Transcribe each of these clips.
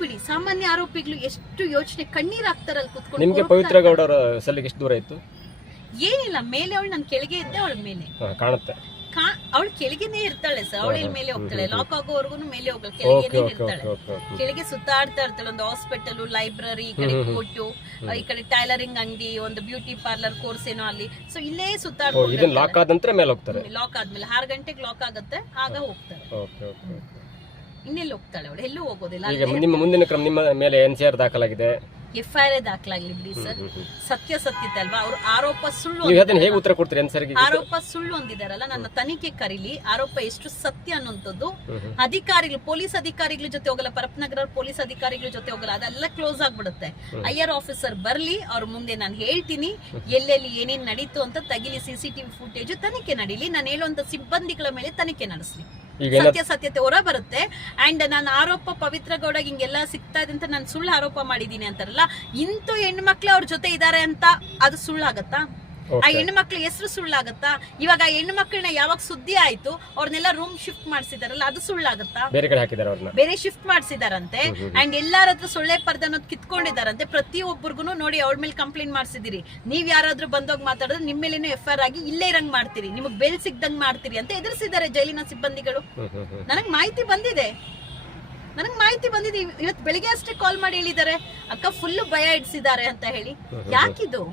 ಬಿಡಿ, ಸಾಮಾನ್ಯ ಆರೋಪಿಗಳು ಎಷ್ಟು ಯೋಚನೆ ಕಣ್ಣೀರ್ ಹಾಕ್ತಾರಲ್ಲ ಕುತ್ಕೊಂಡು. ನಿಮ್ಗೆ ಪವಿತ್ರ ಗೌಡ ಅವರ ಸಲ್ಲಿಗೆ ಎಷ್ಟು ದೂರ ಇತ್ತು? ಏನಿಲ್ಲ, ಮೇಲೆ ಅವಳು ನನ್ ಕೆಳಗೆ ಇದ್ದೆ, ಅವಳ ಮೇಲೆ ಕಾಣುತ್ತೆ. ಅವಳು ಕೆಳಗೆನೇ ಇರ್ತಾಳೆ ಸರ್, ಅವಳ ಮೇಲೆ ಹೋಗ್ತಾಳೆ, ಲಾಕ್ ಆಗೋವರೆಗೂ ಮೇಲೆ ಹೋಗಲ್ಲ, ಕೆಳಗೆನೇ ಇರ್ತಾಳೆ. ಕೆಳಗೆ ಸುತ್ತಾಡ್ತಾ ಇರ್ತಾಳೆ. ಒಂದು ಹಾಸ್ಪಿಟಲ್, ಲೈಬ್ರರಿ, ಈ ಕಡೆ ಕೋರ್ಟು, ಈ ಕಡೆ ಟೈಲರಿಂಗ್ ಅಂಗಡಿ, ಒಂದು ಬ್ಯೂಟಿ ಪಾರ್ಲರ್ ಕೋರ್ಸ್ ಏನೋ ಅಲ್ಲಿ. ಸೊ ಇಲ್ಲೇ ಸುತ್ತಾಡ್ಕೊಂಡು ಲಾಕ್ ಆದ ನಂತರ ಮೇಲೆ ಹೋಗ್ತಾರೆ. ಲಾಕ್ ಆದ್ಮೇಲೆ 6 ಗಂಟೆಗೆ ಲಾಕ್ ಆಗುತ್ತೆ, ಆಗ ಹೋಗ್ತಾರೆ. ಇನ್ನೆಲ್ಲಿ ಹೋಗ್ತಾಳೆ ಅವಳು? ಎಲ್ಲೂ ಹೋಗೋದಿಲ್ಲ. ಈಗ ನಿಮ್ಮ ಮುಂದಿನ ಕ್ರಮ, ನಿಮ್ಮ ಮೇಲೆ NCR ದಾಖಲಾಗಿದೆ, FIR ದಾಖಲಾಗ್ಲಿ ಬಿಡಿ ಸರ್. ಸತ್ಯತೆ ಅಲ್ವಾ, ಅವ್ರ ಆರೋಪ ಸುಳ್ಳು. ಹೇಗೆ ಉತ್ತರ ಕೊಡ್ತೀರಿ NCR ಗೆ? ಆರೋಪ ಸುಳ್ಳು ಅಂದಿದಾರಲ್ಲ, ನನ್ನ ತನಿಖೆ ಕರೀಲಿ, ಆರೋಪ ಎಷ್ಟು ಸತ್ಯ ಅನ್ನುವಂಥದ್ದು. ಅಧಿಕಾರಿಗಳು, ಪೊಲೀಸ್ ಅಧಿಕಾರಿಗಳ ಜೊತೆ ಹೋಗಲ್ಲ, ಪರಪ್ಪನಗರ ಪೊಲೀಸ್ ಅಧಿಕಾರಿಗಳ ಜೊತೆ ಹೋಗಲ್ಲ, ಅದೆಲ್ಲ ಕ್ಲೋಸ್ ಆಗ್ಬಿಡುತ್ತೆ. IR ಆಫೀಸರ್ ಬರ್ಲಿ, ಅವ್ರ ಮುಂದೆ ನಾನು ಹೇಳ್ತೀನಿ ಎಲ್ಲೆಲ್ಲಿ ಏನೇನ್ ನಡೀತು ಅಂತ, ತೆಗಿಲಿ CCTV ಫುಟೇಜ್, ತನಿಖೆ ನಡೀಲಿ, ನಾನು ಹೇಳುವಂತ ಸಿಬ್ಬಂದಿಗಳ ಮೇಲೆ ತನಿಖೆ ನಡೆಸ್ಲಿ, ಸತ್ಯತೆ ಹೊರ ಬರುತ್ತೆ. ಅಂಡ್ ನಾನು ಆರೋಪ ಪವಿತ್ರ ಗೌಡ ಹಿಂಗೆಲ್ಲ ಸಿಗ್ತಾ ಇದೆ ಅಂತ ನಾನು ಸುಳ್ಳು ಆರೋಪ ಮಾಡಿದೀನಿ ಅಂತಾರಲ್ಲ, ಇಂಥ ಹೆಣ್ಮಕ್ಳು ಅವ್ರ ಜೊತೆ ಇದಾರೆ ಅಂತ ಅದು ಸುಳ್ಳಾಗತ್ತಾ? ಆ ಹೆಣ್ಮಕ್ಳ ಹೆಸರು ಸುಳ್ಳಾಗತ್ತಾ? ಇವಾಗ ಆ ಹೆಣ್ಮಕ್ಳನ್ನ ಯಾವಾಗ ಸುದ್ದಿ ಆಯ್ತು ಅವ್ರನ್ನೆಲ್ಲ ರೂಮ್ ಶಿಫ್ಟ್ ಮಾಡ್ಸಿದಾರಲ್ಲ, ಅದು ಸುಳ್ಳಾಗತ್ತಾ? ಬೇರೆ ಕಡೆ ಹಾಕಿದಾರೆ, ಅವ್ರನ್ನ ಬೇರೆ ಶಿಫ್ಟ್ ಮಾಡ್ಸಿದಾರಂತೆ. ಅಂಡ್ ಎಲ್ಲಾರ ಹತ್ರ ಸೊಳ್ಳೆ ಪರ್ದೆ ಅನ್ನೋದು ಕಿತ್ಕೊಂಡಿದಾರಂತೆ. ಪ್ರತಿಯೊಬ್ಬರಿಗೂ ನೋಡಿ ಅವಳ ಮೇಲೆ ಕಂಪ್ಲೇಂಟ್ ಮಾಡ್ಸಿದಿರಿ, ನೀವ್ ಯಾರಾದ್ರೂ ಬಂದೋಗ್ ಮಾತಾಡಿದ್ರೆ ನಿಮ್ ಮೇಲೇನು FIR ಆಗಿ ಇಲ್ಲೇ ಇರಂಗ್ ಮಾಡ್ತೀರಿ, ನಿಮಗ್ ಬೇಲ್ ಸಿಗ್ದಂಗ್ ಮಾಡ್ತೀರಿ ಅಂತ ಎದುರಿಸಿದ್ದಾರೆ ಜೈಲಿನ ಸಿಬ್ಬಂದಿಗಳು. ನನಗ್ ಮಾಹಿತಿ ಬಂದಿದೆ. ಇವತ್ತು ಬೆಳಿಗ್ಗೆ ಅಷ್ಟೇ ಕಾಲ್ ಮಾಡಿ ಹೇಳಿದ್ದಾರೆ, ಅಕ್ಕ ಫುಲ್ ಭಯ ಇಡ್ಸಿದ್ದಾರೆ ಅಂತ ಹೇಳಿ. ಯಾಕಿದು?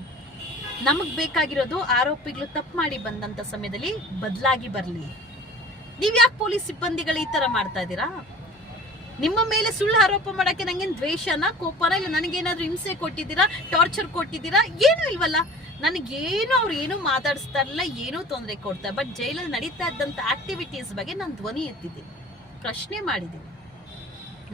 ನಮಗ್ ಬೇಕಾಗಿರೋದು ಆರೋಪಿಗಳು ತಪ್ಪು ಮಾಡಿ ಬಂದಂತ ಸಮಯದಲ್ಲಿ ಬದಲಾಗಿ ಬರ್ಲಿ. ನೀವ್ ಯಾಕೆ ಪೊಲೀಸ್ ಸಿಬ್ಬಂದಿಗಳು ಈ ತರ ಮಾಡ್ತಾ ಇದೀರಾ? ನಿಮ್ಮ ಮೇಲೆ ಸುಳ್ಳು ಆರೋಪ ಮಾಡಕ್ಕೆ ನಂಗೇನ್ ದ್ವೇಷನ, ಕೋಪನ, ಇಲ್ಲ ನನಗೇನಾದ್ರೂ ಹಿಂಸೆ ಕೊಟ್ಟಿದ್ದೀರಾ, ಟಾರ್ಚರ್ ಕೊಟ್ಟಿದ್ದೀರಾ? ಏನೂ ಇಲ್ವಲ್ಲ. ನನಗೇನು ಅವ್ರು ಏನೂ ಮಾತಾಡಿಸ್ತಾ ಇರಲಿಲ್ಲ, ಏನೂ ತೊಂದರೆ ಕೊಡ್ತಾರೆ. ಬಟ್ ಜೈಲಲ್ಲಿ ನಡೀತಾ ಇದ್ದಂತ ಆಕ್ಟಿವಿಟೀಸ್ ಬಗ್ಗೆ ನಾನು ಧ್ವನಿ ಎತ್ತಿದ್ದೀನಿ, ಪ್ರಶ್ನೆ ಮಾಡಿದ್ದೀನಿ.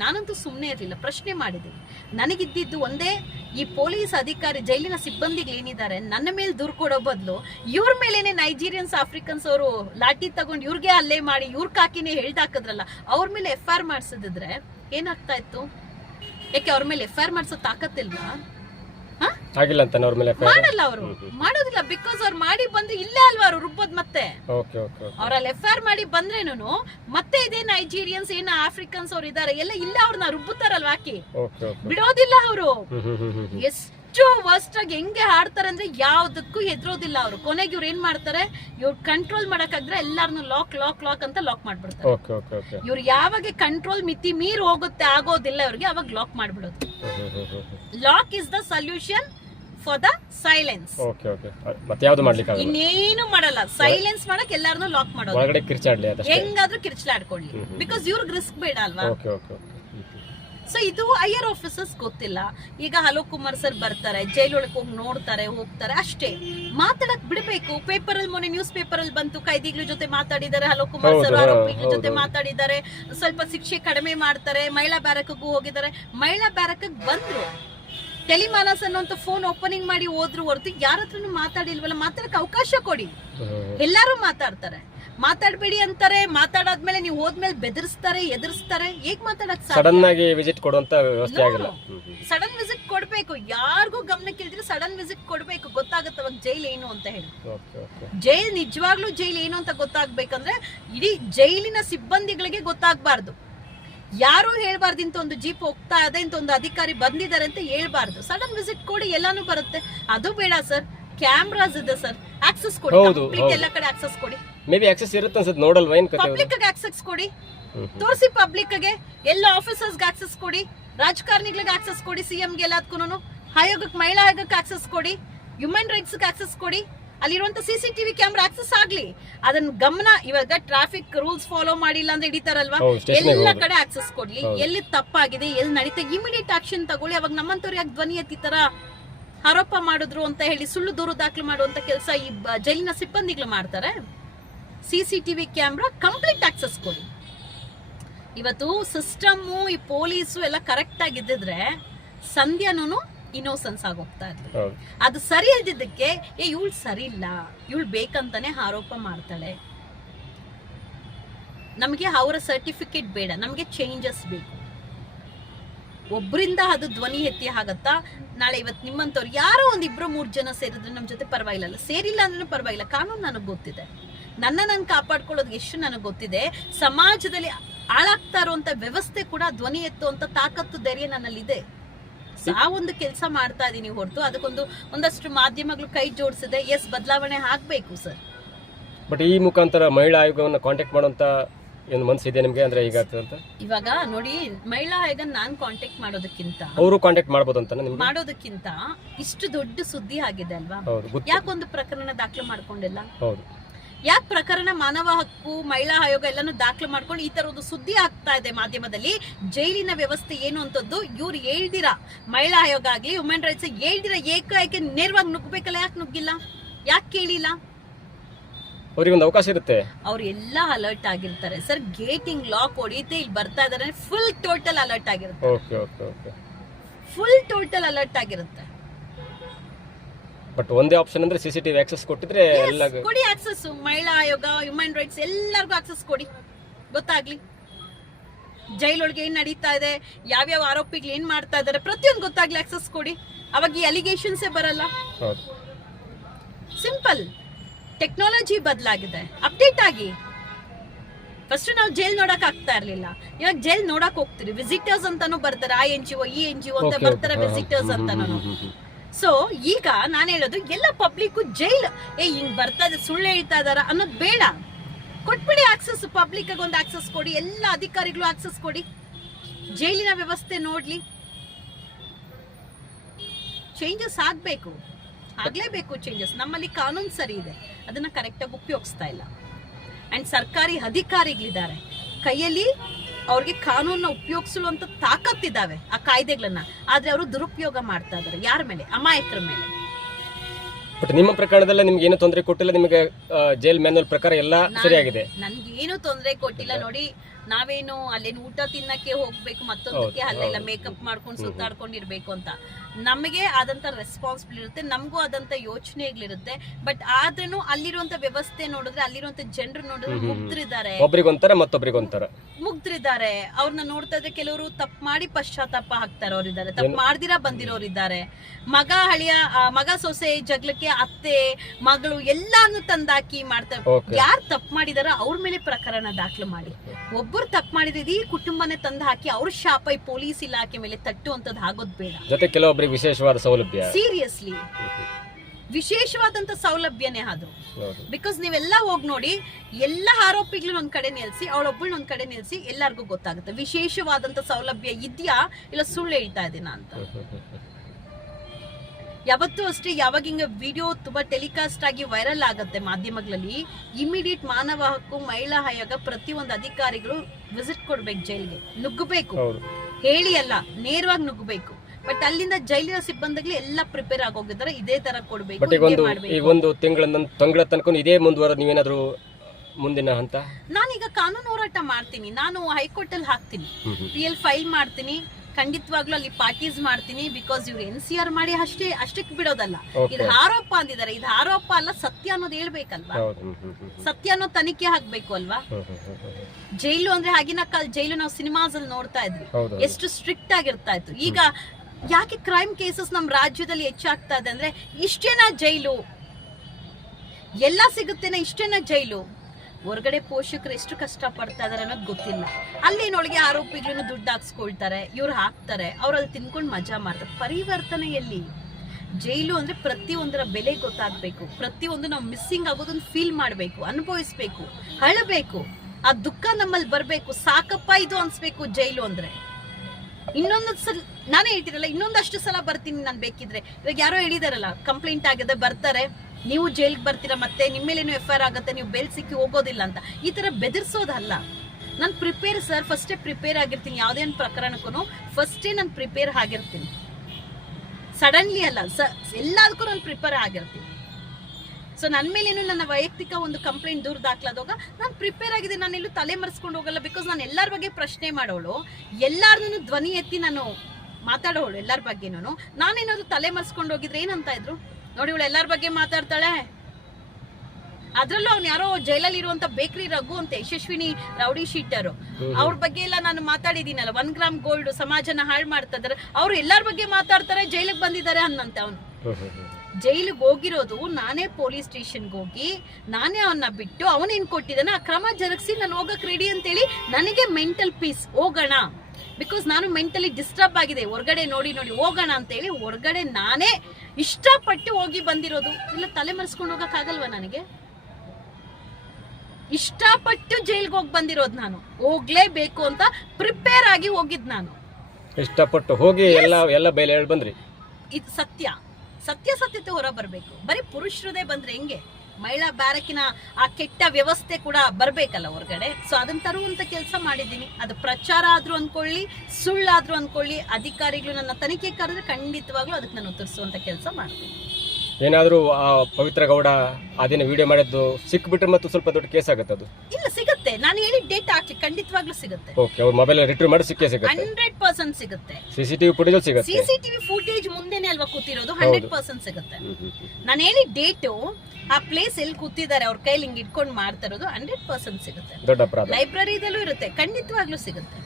ನಾನಂತೂ ಸುಮ್ಮನೆ ಇರಲಿಲ್ಲ, ಪ್ರಶ್ನೆ ಮಾಡಿದ್ದೀನಿ. ನನಗಿದ್ದಿದ್ದು ಒಂದೇ, ಈ ಪೊಲೀಸ್ ಅಧಿಕಾರಿ, ಜೈಲಿನ ಸಿಬ್ಬಂದಿಗಳು ಏನಿದ್ದಾರೆ ನನ್ನ ಮೇಲೆ ದೂರು ಕೊಡೋ ಬದಲು ಇವ್ರ ಮೇಲೇನೆ ನೈಜೀರಿಯನ್ಸ್, ಆಫ್ರಿಕನ್ಸ್ ಅವರು ಲಾಠಿ ತಗೊಂಡು ಇವ್ರಿಗೆ ಹಲ್ಲೆ ಮಾಡಿ ಇವ್ರ ಕಾಕಿನೇ ಹೇಳ್ದಾಕಿದ್ರಲ್ಲ, ಅವ್ರ ಮೇಲೆ FIR ಮಾಡಿಸಿದ್ರೆ ಏನಾಗ್ತಾ ಇತ್ತು? ಯಾಕೆ ಅವ್ರ ಮೇಲೆ FIR ಮಾಡಿಸೋ ತಾಕತ್ತಿಲ್ವಾ? ಆಗಿಲ್ಲ ಅಂತ ಅವ್ರ ಮೇಲೆ ಮಾಡಲ್ಲ, ಅವರು ಮಾಡೋದಿಲ್ಲ. ಬಿಕಾಸ್ ಅವ್ರು ಮಾಡಿ ಬಂದ್ರೆ ಇಲ್ಲೇ ಅಲ್ವಾ ಅವ್ರು ರುಬ್ಬೋದ್. ಮತ್ತೆ ಅವ್ರಲ್ಲಿ FIR ಮಾಡಿ ಬಂದ್ರೇನು ಮತ್ತೆ ಇದೇ ನೈಜೀರಿಯನ್ಸ್, ಏನು ಆಫ್ರಿಕನ್ಸ್ ಅವ್ರು ಇದಾರೆ ಎಲ್ಲ ಇಲ್ಲ, ಅವ್ರನ್ನ ರುಬ್ಬುತ್ತಾರಲ್ವಾ, ಹಾಕಿ ಬಿಡೋದಿಲ್ಲ ಅವರು. ಎಷ್ಟು ವರ್ಸ್ಟ್ ಆಗಿ ಹೆಂಗೆ ಹಾಡ್ತಾರೆ ಅಂದ್ರೆ ಯಾವ್ದಕ್ಕೂ ಹೆದರೋದಿಲ್ಲ ಅವರು. ಕೊನೆಗೆ ಇವ್ರು ಏನ್ ಮಾಡ್ತಾರೆ, ಇವ್ರು ಕಂಟ್ರೋಲ್ ಮಾಡಕ್ಕಾದ್ರೆ ಎಲ್ಲಾರನ್ನು ಲಾಕ್ ಅಂತ ಲಾಕ್ ಮಾಡ್ಬಿಡ್ತಾರೆ. ಇವ್ರು ಯಾವಾಗ ಕಂಟ್ರೋಲ್ ಮಿತಿ ಮೀರ್ ಹೋಗುತ್ತೆ, ಆಗೋದಿಲ್ಲ ಇವ್ರಿಗೆ, ಅವಾಗ ಲಾಕ್ ಮಾಡ್ಬಿಡೋದು. Lock is the solution for the silence. ಇನ್ನೇನು ಮಾಡಲ್ಲ, ಸೈಲೆನ್ಸ್ ಮಾಡಕ್ ಎಲ್ಲಾರನ್ನು ಲಾಕ್ ಮಾಡೋದು, ಹೆಂಗಾದ್ರೂ ಕಿರ್ಚಲಾಡ್ಕೊಳ್ಳಿ. ಬಿಕಾಸ್ ಇವ್ರಿಗೆ ರಿಸ್ಕ್ ಬೇಡ ಅಲ್ವಾ. ಸೊ ಇದು IR ಆಫೀಸರ್ಸ್ ಗೊತ್ತಿಲ್ಲ. ಈಗ ಅಲೋಕ್ ಕುಮಾರ್ ಸರ್ ಬರ್ತಾರೆ, ಜೈಲೊಳಗೆ ಹೋಗಿ ನೋಡ್ತಾರೆ, ಹೋಗ್ತಾರೆ, ಅಷ್ಟೇ. ಮಾತಾಡಕ್ ಬಿಡ್ಬೇಕು. ಪೇಪರ್ ಅಲ್ಲಿ, ಮೊನ್ನೆ ನ್ಯೂಸ್ ಪೇಪರ್ ಅಲ್ಲಿ ಬಂತು, ಕೈದಿಗಳ ಜೊತೆ ಮಾತಾಡಿದ್ದಾರೆ ಅಲೋಕ್ ಕುಮಾರ್ ಸರ್, ಆರೋಪಿಗಳ ಜೊತೆ ಮಾತಾಡಿದ್ದಾರೆ, ಸ್ವಲ್ಪ ಶಿಕ್ಷೆ ಕಡಿಮೆ ಮಾಡ್ತಾರೆ, ಮಹಿಳಾ ಬ್ಯಾರಕ್ಗೂ ಹೋಗಿದ್ದಾರೆ. ಮಹಿಳಾ ಬ್ಯಾರಕ್ ಬಂದ್ರು, ಟೆಲಿಮಾನಸ್ ಅನ್ನೋಂತ ಫೋನ್ ಓಪನಿಂಗ್ ಮಾಡಿ ಹೋದ್ರು ಹೊರತು ಯಾರ ಹತ್ರನು ಮಾತಾಡಿಲ್ವಲ್ಲ. ಮಾತಾಡಕ್ ಅವಕಾಶ ಕೊಡಿ. ಎಲ್ಲಾರು ಮಾತಾಡ್ತಾರೆ, ಮಾತಾಡ್ಬೇಡಿ ಅಂತಾರೆ. ಮಾತಾಡಾದ್ಮೇಲೆ ನೀವು ಹೋದ್ಮೇಲೆ ಬೆದರಿಸ್ತಾರೆ, ಎದುರಿಸ್ತಾರೆ. ಹೇಗ್ ಮಾತಾಡಕ್ ಸಡನ್ ಆಗಿ ವಿಸಿಟ್ ಕೊಡುವಂತ ವ್ಯವಸ್ಥೆ ಆಗಿಲ್ಲ. ಸಡನ್ ವಿಸಿಟ್ ಕೊಡ್ಬೇಕು, ಯಾರಿಗೂ ಗಮನಕ್ಕೆ ಇಲ್ದಿದ್ರೆ ಸಡನ್ ವಿಸಿಟ್ ಕೊಡ್ಬೇಕು. ಗೊತ್ತಾಗುತ್ತೆ ಅವಾಗ ಜೈಲ್ ಏನು ಅಂತ ಹೇಳಿ. ಜೈಲ್ ನಿಜವಾಗ್ಲೂ ಜೈಲ್ ಏನು ಅಂತ ಗೊತ್ತಾಗ್ಬೇಕಂದ್ರೆ ಇಡೀ ಜೈಲಿನ ಸಿಬ್ಬಂದಿಗಳಿಗೆ ಗೊತ್ತಾಗ್ಬಾರ್ದು. ಯಾರು ಹೇಳ್ಬಾರ್ದು, ಇಂತ ಒಂದು ಜೀಪ್ ಹೋಗ್ತಾ ಇದೆ, ಇಂತ ಒಂದು ಅಧಿಕಾರಿ ಬಂದಿದ್ದಾರೆ ಅಂತ ಹೇಳ್ಬಾರ್ದು. ಸಡನ್ ವಿಸಿಟ್ ಕೊಡಿ, ಎಲ್ಲಾನು ಬರುತ್ತೆ. ಅದು ಬೇಡ ಸರ್, ಕ್ಯಾಮ್ರಾಸ್ ಇದೆ ಸರ್, ಆಕ್ಸೆಸ್ ಕೊಡಿ, ಎಲ್ಲ ಕಡೆ ಆಕ್ಸೆಸ್ ಕೊಡಿ. ಮೇ ಬಿ ಆಕ್ಸೆಸ್ ಇರುತ್ತೆ ಅನ್ಸುತ್ತೆ, ನೋಡಲ್ವಾ? ಏನು ಪಬ್ಲಿಕ್ ಗೆ ಆಕ್ಸೆಸ್ ಕೊಡಿ, ತೋರಿಸಿ ಪಬ್ಲಿಕ್ ಗೆ. ಎಲ್ಲ ಆಫೀಸರ್ಸ್ ಗೆ ಆಕ್ಸೆಸ್ ಕೊಡಿ, ರಾಜಕಾರಣಿಗಳಿಗೆ ಆಕ್ಸೆಸ್ ಕೊಡಿ, CM ಗೆ ಎಲ್ಲದಕ್ಕೂನು, ಆಯೋಗಕ್ಕೆ, ಮಹಿಳಾ ಆಯೋಗಕ್ಕೆ ಆಕ್ಸೆಸ್ ಕೊಡಿ, ಹ್ಯೂಮನ್ ರೈಟ್ಸ್ ಗೆ ಆಕ್ಸೆಸ್ ಕೊಡಿ. ಅಲ್ಲಿರುವಂತ CCTV ಕ್ಯಾಮ್ರಾ ಆಕ್ಸೆಸ್ ಆಗ್ಲಿ. ಅದನ್ನ ಗಮನ, ಇವಾಗ ಟ್ರಾಫಿಕ್ ರೂಲ್ಸ್ ಫಾಲೋ ಮಾಡಿಲ್ಲ ಅಂದ್ರೆ ಹಿಡಿತಾರಲ್ವಾ, ಎಲ್ಲ ಕಡೆ ಆಕ್ಸೆಸ್ ಕೊಡ್ಲಿ. ಎಲ್ಲಿ ತಪ್ಪಾಗಿದೆ, ಎಲ್ಲಿ ನಡೀತಾ, ಇಮಿಡಿಯೇಟ್ ಆಕ್ಷನ್ ತಗೊಳ್ಳಿ. ಅವಾಗ ನಮ್ಮಂತವ್ರು ಯಾಕೆ ಧ್ವನಿ ಎತ್ತಿ ತರ ಆರೋಪ ಮಾಡಿದ್ರು ಅಂತ ಹೇಳಿ ಸುಳ್ಳು ದೂರು ದಾಖಲು ಮಾಡುವಂತ ಕೆಲಸ ಈ ಜೈಲಿನ ಸಿಬ್ಬಂದಿಗಳು ಮಾಡ್ತಾರೆ. CCTV ಕ್ಯಾಮ್ರಾ ಕಂಪ್ಲೀಟ್ ಆಕ್ಸೆಸ್ ಕೊಡಿ. ಇವತ್ತು ಸಿಸ್ಟಮ್ಮು, ಈ ಪೊಲೀಸು ಎಲ್ಲ ಕರೆಕ್ಟ್ ಆಗಿದ್ದಿದ್ರೆ ಸಂಧ್ಯಾನು ಇನ್ನೋಸೆನ್ಸ್ ಆಗೋಗ್ತಾ ಇದ್ರು. ಅದು ಸರಿ ಇಲ್ದಿದ್ದಕ್ಕೆ ಇವಳು ಸರಿ ಇಲ್ಲ, ಇವಳು ಬೇಕಂತಾನೆ ಆರೋಪ ಮಾಡ್ತಾಳೆ. ನಮಗೆ ಅವರ ಸರ್ಟಿಫಿಕೇಟ್ ಬೇಡ, ನಮಗೆ ಚೇಂಜಸ್ ಬೇಕು. ಒಬ್ಬರಿಂದ ಅದು ಧ್ವನಿ ಎತ್ತಿ ಆಗತ್ತಾ? ನಾಳೆ ಇವತ್ತು ನಿಮ್ಮಂತವ್ರು ಯಾರೋ ಒಂದ್ 2-3 ಜನ ಸೇರಿದ್ರೆ ನಮ್ ಜೊತೆ ಪರವಾಗಿಲ್ಲ, ಸೇರಿಲ್ಲ ಅಂದ್ರೂ ಪರವಾಗಿಲ್ಲ. ಕಾನೂನು ನನಗೆ ಗೊತ್ತಿದೆ, ನಾನು ಕಾಪಾಡ್ಕೊಳ್ಳೋದು ಎಷ್ಟು ನನಗೆ ಗೊತ್ತಿದೆ. ಸಮಾಜದಲ್ಲಿ ಹಾಳಾಗ್ತಾ ಇರುವಂತ ವ್ಯವಸ್ಥೆ ಕೂಡ ಧ್ವನಿ ಎತ್ತುವಂತ ತಾಕತ್ತು ಧೈರ್ಯ ನನ್ನಲ್ಲಿದೆ. ಆ ಒಂದು ಕೆಲಸ ಮಾಡ್ತಾ ಇದೀನಿ ಹೊರತು ಅದಕ್ಕೊಂದು ಒಂದಷ್ಟು ಮಾಧ್ಯಮಗಳು ಕೈ ಜೋಡಿಸಿದೆ. ಎಸ್, ಬದಲಾವಣೆ ಆಗ್ಬೇಕು ಸರ್. ಬಟ್ ಈ ಮುಖಾಂತರ ಮಹಿಳಾ ಆಯೋಗವನ್ನು ಕಾಂಟ್ಯಾಕ್ಟ್ ಮಾಡುವಂತ ಏನು ಮನಸ್ಸಿದೆ ನಿಮ್ಗೆ? ಅಂದ್ರೆ ಈಗ ಆಗ್ತದಂತ ಇವಾಗ ನೋಡಿ, ಮಹಿಳಾ ಆಯೋಗ ನಾನ್ ಕಾಂಟ್ಯಾಕ್ಟ್ ಮಾಡೋದಕ್ಕಿಂತ ಅವರು ಕಾಂಟ್ಯಾಕ್ಟ್ ಮಾಡಬಹುದು ಅಂತ ನಿಮ್ಗೆ ಮಾಡೋದಕ್ಕಿಂತ ಇಷ್ಟು ದೊಡ್ಡ ಸುದ್ದಿ ಆಗಿದೆ ಅಲ್ವಾ? ಹೌದು, ಗೊತ್ತು. ಯಾಕೊಂದು ಪ್ರಕರಣ ದಾಖಲು ಮಾಡ್ಕೊಂಡಿಲ್ಲ? ಹೌದು, ಯಾಕೆ ಪ್ರಕರಣ ಮಾನವ ಹಕ್ಕು ಮಹಿಳಾ ಆಯೋಗ ಎಲ್ಲಾನು ದಾಖಲು ಮಾಡ್ಕೊಂಡು ಈ ತರ ಒಂದು ಸುದ್ದಿ ಆಗ್ತಾ ಇದೆ ಮಾಧ್ಯಮದಲ್ಲಿ? ಜೈಲಿನ ವ್ಯವಸ್ಥೆ ಏನು ಅಂತದ್ದು ಇವ್ರು ಹೇಳ್ದಿರಾ, ಮಹಿಳಾ ಆಯೋಗ ಆಗ್ಲಿ ಹ್ಯೂಮನ್ ರೈಟ್ಸ್ ಹೇಳ್ದಿರಾ ಏಕಾಏಕಿ ನೇರವಾಗಿ ನುಗ್ಬೇಕಲ್ಲ? ಯಾಕೆ ನುಗ್ಗಿಲ್ಲ? ಯಾಕೆ ಕೇಳಿಲ್ಲ? ಅವ್ರಿಗೊಂದು ಅವಕಾಶ ಇರುತ್ತೆ. ಅವ್ರು ಎಲ್ಲ ಅಲರ್ಟ್ ಆಗಿರ್ತಾರೆ ಸರ್. ಗೇಟಿಂಗ್ ಲಾಕ್ ಹೊಡಿತೆ ಇಲ್ಲಿ ಬರ್ತಾ ಇದಾರೆ, ಫುಲ್ ಟೋಟಲ್ ಅಲರ್ಟ್ ಆಗಿರುತ್ತೆ. Okay okay okay, full total alert ಆಗಿರುತ್ತೆ. ಬಟ್ ಒಂದೇ ಆಪ್ಷನ್ ಅಂದ್ರೆ ಸಿಸಿಟಿವಿ ಆಕ್ಸೆಸ್ ಕೊಟ್ಟಿದ್ರೆ ಎಲ್ಲ ಕೊಡಿ ಆಕ್ಸೆಸ್. ಮಹಿಳಾ ಆಯೋಗ ಹ್ಯೂಮನ್ ರೈಟ್ಸ್ ಎಲ್ಲರಿಗೂ ಆಕ್ಸೆಸ್ ಕೊಡಿ, ಗೊತ್ತಾಗ್ಲಿ. ಜೈಲೊಳಗೆ ಏನ್ ನಡೀತಾ ಇದೆ, ಯಾವ್ಯಾವ ಆರೋಪಿಗಳು ಏನ್ ಮಾಡ್ತಾ ಇದಾರೆ ಪ್ರತಿಯೊಂದು ಗೊತ್ತಾಗ್ಲಿ, ಆಕ್ಸೆಸ್ ಕೊಡಿ. ಅವಾಗ ಈ ಅಲಿಗೇಷನ್ಸ್ ಬರಲ್ಲ. ಹೌದು, ಸಿಂಪಲ್. ಟೆಕ್ನಾಲಜಿ ಬದಲಾಗಿದೆ, ಅಪ್ಡೇಟ್ ಆಗಿ. ಫಸ್ಟ್ ನಾವು ಜೈಲ್ ನೋಡಕ್ ಆಗ್ತಾ ಇರ್ಲಿಲ್ಲ, ಇವಾಗ ಜೈಲ್ ನೋಡಕ್ ಹೋಗ್ತೀರಿ. ವಿಸಿಟರ್ಸ್ ಅಂತಾನು ಬರ್ತಾರೆ, ಆ NGO ಈ NGO ಅಂತ ಬರ್ತಾರೆ, ವಿಸಿಟರ್ಸ್ ಅಂತಾನು. ಸೊ ಈಗ ನಾನು ಹೇಳೋದು ಎಲ್ಲ ಪಬ್ಲಿಕ್ ಜೈಲ್ ಹಿಂಗ್ ಬರ್ತಾ ಇದೆ, ಸುಳ್ಳು ಹೇಳ್ತಾ ಇದಾರ ಅನ್ನೋದು ಬೇಡ. ಕೊಟ್ಬಿಡಿ ಆಕ್ಸೆಸ್, ಪಬ್ಲಿಕ್ ಒಂದು ಆಕ್ಸೆಸ್ ಕೊಡಿ, ಎಲ್ಲ ಅಧಿಕಾರಿಗಳು ಆಕ್ಸೆಸ್ ಕೊಡಿ, ಜೈಲಿನ ವ್ಯವಸ್ಥೆ ನೋಡ್ಲಿ. ಚೇಂಜಸ್ ಆಗ್ಬೇಕು, ಆಗ್ಲೇಬೇಕು ಚೇಂಜಸ್. ನಮ್ಮಲ್ಲಿ ಕಾನೂನು ಸರಿ ಇದೆ, ಅದನ್ನ ಕರೆಕ್ಟ್ ಆಗಿ ಉಪಯೋಗಿಸ್ತಾ ಇಲ್ಲ. ಅಂಡ್ ಸರ್ಕಾರಿ ಅಧಿಕಾರಿಗಳಿದ್ದಾರೆ, ಕೈಯಲ್ಲಿ ಅವ್ರಿಗೆ ಕಾನೂನ ಉಪಯೋಗಿಸುವಂತ ತಾಕತ್ತಿದ್ದಾವೆ ಆ ಕಾಯ್ದೆಗಳನ್ನ, ಆದ್ರೆ ಅವರು ದುರುಪಯೋಗ ಮಾಡ್ತಾ ಇದಾರೆ. ಯಾರ ಮೇಲೆ? ಅಮಾಯಕರ ಮೇಲೆ. ಬಟ್ ನಿಮ್ಮ ಪ್ರಕರಣದಲ್ಲ ನಿಮ್ಗೆ ಏನು ತೊಂದರೆ ಕೊಟ್ಟಿಲ್ಲ, ನಿಮಗೆ ಜೈಲ್ ಮ್ಯಾನುವಲ್ ಪ್ರಕಾರ ಎಲ್ಲ ಸರಿಯಾಗಿದೆ. ನನ್ಗೆ ಏನು ತೊಂದರೆ ಕೊಟ್ಟಿಲ್ಲ ನೋಡಿ. ನಾವೇನು ಅಲ್ಲೇನು ಊಟ ತಿನ್ನಕ್ಕೆ ಹೋಗ್ಬೇಕು, ಮತ್ತೊಂದಕ್ಕೆ ಅಲ್ಲೆಲ್ಲ ಮೇಕಪ್ ಮಾಡ್ಕೊಂಡು ಸುತ್ತಾಡ್ಕೊಂಡಿರ್ಬೇಕು ಅಂತ ನಮಗೆ ಆದಂತ ರೆಸ್ಪಾನ್ಸಿಬಿಲಿಟಿ ಇರುತ್ತೆ, ನಮಗೂ ಆದಂತ ಯೋಚನೆಗಳಿರುತ್ತೆ. ಬಟ್ ಆದ್ರೂ ಅಲ್ಲಿರುವಂತ ವ್ಯವಸ್ಥೆ ನೋಡಿದ್ರೆ, ಅಲ್ಲಿರುವಂತ ಜನರು ನೋಡಿದ್ರೆ ಮುಗ್ಧರಿದ್ದಾರೆ, ಒಬ್ರಿಗೊಂಥರ ಮತ್ತೊಬ್ರಿಗೊಂಥರ ಮುಗ್ಧರಿದ್ದಾರೆ. ಅವ್ರನ್ನ ನೋಡ್ತಾ ಇದ್ರೆ ಕೆಲವರು ತಪ್ಪು ಮಾಡಿ ಪಶ್ಚಾತ್ತಾಪ ಹಾಕ್ತಾರೆ ಅವರಿದ್ದಾರೆ, ತಪ್ಪು ಮಾಡ್ದಿರಾ ಬಂದಿರೋರಿದ್ದಾರೆ. ಮಗ ಸೊಸೆ ಜಗಳಕ್ಕೆ ಅತ್ತೆ ಮಗಳು ಎಲ್ಲಾನು ತಂದಾಕಿ ಮಾಡ್ತಾರೆ. ಯಾರು ತಪ್ಪು ಮಾಡಿದಾರ ಅವ್ರ ಮೇಲೆ ಪ್ರಕರಣ ದಾಖಲು ಮಾಡಿ. ಒಬ್ಬರು ತಪ್ಪು ಮಾಡಿದ್ರೆ ಇಡೀ ಕುಟುಂಬನೇ ತಂದು ಹಾಕಿ ಅವ್ರ ಶಾಪ ಈ ಪೊಲೀಸ್ ಇಲಾಖೆ ಮೇಲೆ ತಟ್ಟುವಂತದ್ದು ಆಗೋದ್ ಬೇಡ. ಜೊತೆ ಕೆಲವೊಬ್ಬರಿಗೆ ವಿಶೇಷವಾದ ಸೌಲಭ್ಯ, ಸೀರಿಯಸ್ಲಿ ವಿಶೇಷವಾದಂತ ಸೌಲಭ್ಯನೇ ಅದು. ಬಿಕಾಸ್ ನೀವೆಲ್ಲ ಹೋಗಿ ನೋಡಿ, ಎಲ್ಲ ಆರೋಪಿಗಳನ್ನ ಒಂದ್ ಕಡೆ ನಿಲ್ಸಿ, ಅವಳೊಬ್ಬಳನ್ನ ಒಂದ್ ಕಡೆ ನಿಲ್ಸಿ, ಎಲ್ಲರಿಗೂ ಗೊತ್ತಾಗುತ್ತೆ ವಿಶೇಷವಾದಂತ ಸೌಲಭ್ಯ ಇದ್ಯಾ ಇಲ್ಲ ಸುಳ್ಳು ಹೇಳ್ತಾ ಇದೀನಾ ಅಂತ. ಯಾವತ್ತೂ ಅಷ್ಟೇ, ಯಾವಾಗ ಹಿಂಗ ವಿಡಿಯೋ ತುಂಬಾ ಟೆಲಿಕಾಸ್ಟ್ ಆಗಿ ವೈರಲ್ ಆಗುತ್ತೆ ಮಾಧ್ಯಮಗಳಲ್ಲಿ, ಇಮಿಡಿಯೇಟ್ ಮಾನವ ಹಕ್ಕು ಮಹಿಳಾ ಆಯೋಗ ಪ್ರತಿಯೊಂದು ಅಧಿಕಾರಿಗಳು ವಿಸಿಟ್ ಕೊಡ್ಬೇಕು, ಜೈಲ್ಗೆ ನುಗ್ಗಬೇಕು. ಹೇಳಿ ಅಲ್ಲ, ನೇರವಾಗಿ ನುಗ್ಗಬೇಕು. ಬಟ್ ಅಲ್ಲಿಂದ ಜೈಲಿನ ಸಿಬ್ಬಂದಿಗಳು ಎಲ್ಲ ಪ್ರಿಪೇರ್ ಆಗೋಗಿದ್ದಾರೆ, ಇದೇ ತರ ಕೊಡ್ಬೇಕು. ಈ ಒಂದು ತಿಂಗಳ ತನಕ ಇದೇ ಮುಂದುವರ ನೀವೇನಾದ್ರೂ ಮುಂದಿನ ಹಂತ? ನಾನೀಗ ಕಾನೂನು ಹೋರಾಟ ಮಾಡ್ತೀನಿ, ನಾನು ಹೈಕೋರ್ಟ್ ಅಲ್ಲಿ ಹಾಕ್ತೀನಿ, PL ಫೈಲ್ ಮಾಡ್ತೀನಿ, ಖಂಡಿತವಾಗ್ಲೂ ಅಲ್ಲಿ ಪಾರ್ಟೀಸ್ ಮಾಡ್ತೀನಿ. ಬಿಕಾಸ್ ಇವ್ರು NCR ಮಾಡಿ ಅಷ್ಟಕ್ಕೆ ಬಿಡೋದಲ್ಲ. ಇದು ಆರೋಪ ಅಂದಿದ್ದಾರೆ, ಇದು ಆರೋಪ ಅಲ್ಲ, ಸತ್ಯ ಅನ್ನೋದು ಹೇಳ್ಬೇಕಲ್ವಾ? ಸತ್ಯ ಅನ್ನೋ ತನಿಖೆ ಹಾಕ್ಬೇಕು ಅಲ್ವಾ? ಜೈಲು ಅಂದ್ರೆ ಆಗಿನ ಕಾಲ ಜೈಲು ನಾವು ಸಿನಿಮಾಸ್ ಅಲ್ಲಿ ನೋಡ್ತಾ ಇದ್ವಿ, ಎಷ್ಟು ಸ್ಟ್ರಿಕ್ಟ್ ಆಗಿರ್ತಾ ಇತ್ತು. ಈಗ ಯಾಕೆ ಕ್ರೈಮ್ ಕೇಸಸ್ ನಮ್ ರಾಜ್ಯದಲ್ಲಿ ಹೆಚ್ಚಾಗ್ತಾ ಇದೆ ಅಂದ್ರೆ, ಇಷ್ಟೇನಾ ಜೈಲು, ಎಲ್ಲ ಸಿಗುತ್ತೇನೆ ಇಷ್ಟೇನಾ ಜೈಲು? ಹೊರಗಡೆ ಪೋಷಕರು ಎಷ್ಟು ಕಷ್ಟ ಪಡ್ತಾ ಇದಾರೆ ಅನ್ನೋದು ಗೊತ್ತಿಲ್ಲ. ಅಲ್ಲಿನೊಳಗೆ ಆರೋಪಿಗಳನ್ನು ದುಡ್ಡು ಹಾಕ್ಸ್ಕೊಳ್ತಾರೆ, ಇವ್ರು ಹಾಕ್ತಾರೆ, ಅವ್ರಲ್ಲಿ ತಿನ್ಕೊಂಡು ಮಜಾ ಮಾಡ್ತಾರೆ. ಪರಿವರ್ತನೆಯಲ್ಲಿ ಜೈಲು ಅಂದ್ರೆ ಪ್ರತಿಯೊಂದರ ಬೆಲೆ ಗೊತ್ತಾಗ್ಬೇಕು, ಪ್ರತಿಯೊಂದು ನಾವು ಮಿಸ್ಸಿಂಗ್ ಆಗೋದನ್ನ ಫೀಲ್ ಮಾಡ್ಬೇಕು, ಅನುಭವಿಸ್ಬೇಕು, ಅಳಬೇಕು, ಆ ದುಃಖ ನಮ್ಮಲ್ಲಿ ಬರ್ಬೇಕು, ಸಾಕಪ್ಪ ಇದು ಅನ್ಸ್ಬೇಕು ಜೈಲು ಅಂದ್ರೆ. ಇನ್ನೊಂದು ಸಲ ನಾನೇ ಹೇಳ್ತೀರಲ್ಲ, ಇನ್ನೊಂದಷ್ಟು ಸಲ ಬರ್ತೀನಿ ನಾನು ಬೇಕಿದ್ರೆ. ಇವಾಗ ಯಾರೋ ಹೇಳಿದಾರಲ್ಲ, ಕಂಪ್ಲೇಂಟ್ ಆಗಿದೆ ಬರ್ತಾರೆ, ನೀವು ಜೈಲ್ಗೆ ಬರ್ತೀರಾ, ಮತ್ತೆ ನಿಮ್ಮ ಮೇಲೇನು FIR ಆಗುತ್ತೆ, ನೀವು ಬೇಲ್ ಸಿಕ್ಕಿ ಹೋಗೋದಿಲ್ಲ ಅಂತ. ಈ ತರ ಬೆದರ್ಸೋದಲ್ಲ. ನಾನು ಪ್ರಿಪೇರ್ ಸರ್, ಫಸ್ಟೇ ಪ್ರಿಪೇರ್ ಆಗಿರ್ತೀನಿ. ಯಾವುದೇ ಒಂದು ಪ್ರಕರಣಕ್ಕೂ ಫಸ್ಟೇ ನಾನು ಪ್ರಿಪೇರ್ ಆಗಿರ್ತೀನಿ, ಸಡನ್ಲಿ ಅಲ್ಲ, ಎಲ್ಲದಕ್ಕೂ ನಾನು ಪ್ರಿಪೇರ್ ಆಗಿರ್ತೀನಿ. ಸೊ ನನ್ನ ಮೇಲೇನು ನನ್ನ ವೈಯಕ್ತಿಕ ಒಂದು ಕಂಪ್ಲೇಂಟ್ ದೂರ ದಾಖಲಾದಾಗ ನಾನು ಪ್ರಿಪೇರ್ ಆಗಿದೆ, ನಾನು ಎಲ್ಲೂ ತಲೆ ಮರೆಸ್ಕೊಂಡು ಹೋಗಲ್ಲ. ಬಿಕಾಸ್ ನಾನು ಎಲ್ಲರ ಬಗ್ಗೆ ಪ್ರಶ್ನೆ ಮಾಡೋಳು, ಎಲ್ಲಾರನ್ನೂ ಧ್ವನಿ ಎತ್ತಿ ನಾನು ಮಾತಾಡೋಳು, ಎಲ್ಲರ ಬಗ್ಗೆನೂ. ನಾನೇನಾದ್ರು ತಲೆ ಮರೆಸ್ಕೊಂಡು ಹೋಗಿದ್ರೆ ಏನಂತ ಇದ್ರು, ನೋಡಿ ಇವಳು ಎಲ್ಲರ ಬಗ್ಗೆ ಮಾತಾಡ್ತಾಳೆ. ಅದ್ರಲ್ಲೂ ಅವ್ನು ಯಾರೋ ಜೈಲಲ್ಲಿ ಇರುವಂತ ಬೇಕ್ರಿ ರಘು ಅಂತ ಯಶಸ್ವಿನಿ ರೌಡಿ ಶೀಟರು, ಅವ್ರ ಬಗ್ಗೆ ಎಲ್ಲ ನಾನು ಮಾತಾಡಿದೀನಲ್ಲ. 1 ಗ್ರಾಮ್ ಗೋಲ್ಡ್ ಸಮಾಜನ ಹಾಳು ಮಾಡ್ತಾ ಇದಾರೆ, ಅವ್ರು ಎಲ್ಲರ ಬಗ್ಗೆ ಮಾತಾಡ್ತಾರೆ, ಜೈಲಿಗೆ ಬಂದಿದ್ದಾರೆ ಅನ್ನಂತೆ. ಅವನು ಜೈಲಿಗೆ ಹೋಗಿರೋದು ನಾನೇ ಪೊಲೀಸ್ ಸ್ಟೇಷನ್ಗೆ ಹೋಗಿ ನಾನೇ ಅವನ್ನ ಬಿಟ್ಟು ಅವನೇನ್ ಕೊಟ್ಟಿದ್ದಾನೆ ಆ ಕ್ರಮ ಜರುಗಿಸಿ ನಾನು ಹೋಗಕ್ ರೆಡಿ ಅಂತೇಳಿ ನನಗೆ ಮೆಂಟಲ್ ಪೀಸ್ ಹೋಗೋಣ. ಬಿಕಾಸ್ ನಾನು ಮೆಂಟಲಿ ಡಿಸ್ಟರ್ಬ್ ಆಗಿದೆ ಹೊರಗಡೆ ನೋಡಿ ಹೋಗೋಣ ಅಂತೇಳಿ ಹೊರಗಡೆ ನಾನೇ ಇಷ್ಟಪಟ್ಟು ಹೋಗಿ ಬಂದಿರೋದು. ಇಲ್ಲ ತಲೆ ಮರೆಸ್ಕೊಂಡು ಹೋಗಕ್ ಆಗಲ್ವಾ ನನಗೆ? ಇಷ್ಟಪಟ್ಟು ಜೈಲ್ಗೆ ಹೋಗಿ ಬಂದಿರೋದು ನಾನು, ಹೋಗ್ಲೇಬೇಕು ಅಂತ ಪ್ರಿಪೇರ್ ಆಗಿ ಹೋಗಿದ್ ನಾನು. ಇಷ್ಟಪಟ್ಟು ಹೋಗಿ ಎಲ್ಲ ಬಯಲು ಹೇಳಿ ಬಂದ್ರಿ. ಇದು ಸತ್ಯತೆ ಹೊರ ಬರ್ಬೇಕು. ಬರೀ ಪುರುಷರದೇ ಬಂದ್ರೆ ಹೆಂಗೆ? ಮಹಿಳಾ ಬ್ಯಾರಕಿನ ಆ ಕೆಟ್ಟ ವ್ಯವಸ್ಥೆ ಕೂಡ ಬರ್ಬೇಕಲ್ಲ ಹೊರಗಡೆ. ಸೊ ಅದನ್ನ ತರುವಂತ ಕೆಲಸ ಮಾಡಿದ್ದೀನಿ. ಅದು ಪ್ರಚಾರ ಆದ್ರೂ ಅನ್ಕೊಳ್ಳಿ, ಸುಳ್ಳಾದ್ರೂ ಅನ್ಕೊಳ್ಳಿ, ಅಧಿಕಾರಿಗಳು ನನ್ನ ತನಿಖೆ ಕರೆದ್ರೆ ಖಂಡಿತವಾಗ್ಲೂ ಅದಕ್ಕೆ ನಾನು ಉತ್ತರಿಸುವಂತ ಕೆಲಸ ಮಾಡ್ತೀನಿ. ಏನಾದ್ರೂ ಆ ಪವಿತ್ರ ಗೌಡ ಅದೇನು ವಿಡಿಯೋ ಮಾಡಿದ್ದು ಸಿಕ್ಬಿಟ್ರೆ ಮತ್ತು ಸ್ವಲ್ಪ ದೊಡ್ಡ ಕೇಸ್ ಆಗುತ್ತೆ ಅದು? ಇಲ್ಲ, ಸಿಗುತ್ತೆ. ನಾನು ಹೇಳಿದ ಡೇಟ್ ಹಾಕಿ ಖಂಡಿತವಾಗ್ಲೂ ಸಿಗುತ್ತೆ. ಓಕೆ, ಅವ್ರ ಮೊಬೈಲ್ ರಿಟ್ರೀವ್ ಮಾಡಿ ಸಿಕ್ಕೇ ಸಿಗುತ್ತೆ. 100% ಸಿಗುತ್ತೆ. ಸಿಸಿಟಿವಿ ಫುಟೇಜ್ ಸಿಗುತ್ತೆ. ಸಿಸಿಟಿವಿ ಫುಟೇಜ್ ಮುಂದೆನೆ ಅಲ್ವಾ ಕೂತಿರೋದು, 100% ಸಿಗುತ್ತೆ. ನಾನು ಹೇಳಿದ ಡೇಟು, ಆ ಪ್ಲೇಸ್ ಎಲ್ಲಿ ಕೂತಿದ್ದಾರೆ ಅವ್ರ ಕೈಲಿ ಹಿಂಗ್ ಇಟ್ಕೊಂಡು ಮಾಡ್ತಾ ಇರೋದು 100% ಸಿಗುತ್ತೆ. ದೊಡ್ಡ ಅಪರಾಧ ಲೈಬ್ರರಿದಲ್ಲೂ ಇರುತ್ತೆ, ಖಂಡಿತವಾಗ್ಲೂ ಸಿಗುತ್ತೆ.